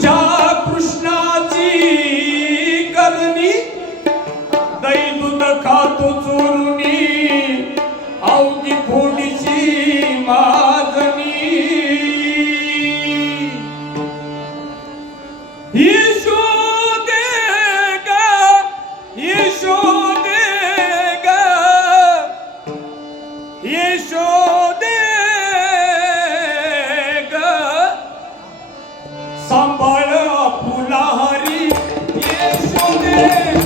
तुझ्या कृष्णाची करणी दही दूध खातो चोरुनी अवघी फोडीची मागणी ही शोधे ग ही Thank you.